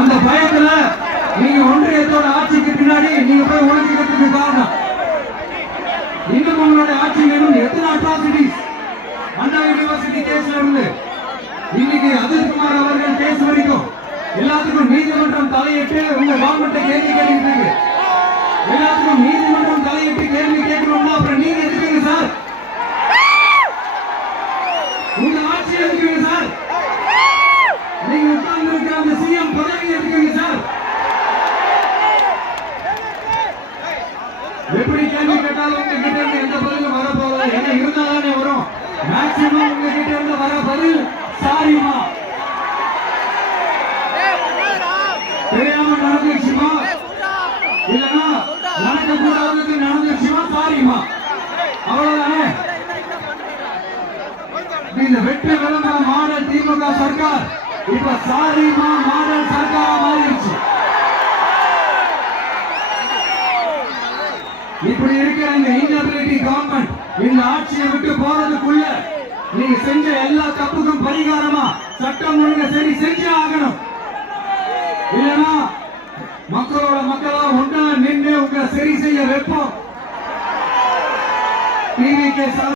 அந்த பயத்துல நீங்க ஒன்றியத்தோட ஆட்சிக்கு பின்னாடி நீங்க போய் ஒழிச்சுக்கிறதுக்கு காரணம் இன்னும் உங்களுடைய ஆட்சியில் இன்னும் எத்தனை அட்ராசிட்டிஸ் அண்ணா யூனிவர்சிட்டி கேஸ்ல இருந்து இன்னைக்கு அஜித்குமார் அவர்கள் கேஸ் வரைக்கும் எல்லாத்துக்கும் நீதிமன்றம் தலையிட்டு உங்க கவர்மெண்ட்டை கேள்வி கேட்டுட்டு இருக்கு. எல்லாத்துக்கும் நீதிமன்றம் தலையிட்டு கேள்வி கேட்கணும்னா அப்புறம் நீங்க எதுக்குங்க சார்? உங்க ஆட்சி எதுக்குங்க சார்? நீங்க உட்கார்ந்து இருக்கிற அந்த சிஎம் பதவி எதுக்குங்க சார்? எப்படி கேள்வி கேட்டாலும் உங்க கிட்ட இருந்து எந்த பதிலும் வரப்போகுது என்ன இருந்தாலே வரும். மேக்சிமம் உங்க கிட்ட இருந்து வர பதில் சாரிமா, தெரியாம நடந்துச்சுமா, இல்லைன்னா நடக்க கூடாதது நடந்துச்சுமா, சாரிமா, அவ்வளவுதானே. இந்த வெற்றி விளம்பர மாடல் திமுக சர்க்கார் இப்ப சாரிமா மாடல் சர்க்காரா மாறிடுச்சு. இப்படி இருக்கிற இந்த இன்எபிலிட்டி கவர்மெண்ட் இந்த ஆட்சியை விட்டு போறதுக்குள்ள நீங்க செஞ்ச எல்லா தப்புக்கும் பரிகாரமா சட்டம் ஒழுங்க சரி செஞ்சே ஆகணும். இல்லைன்னா மக்களோட மக்களா ஒன்றா நின்று உங்களை சரி செய்ய வைப்போம்.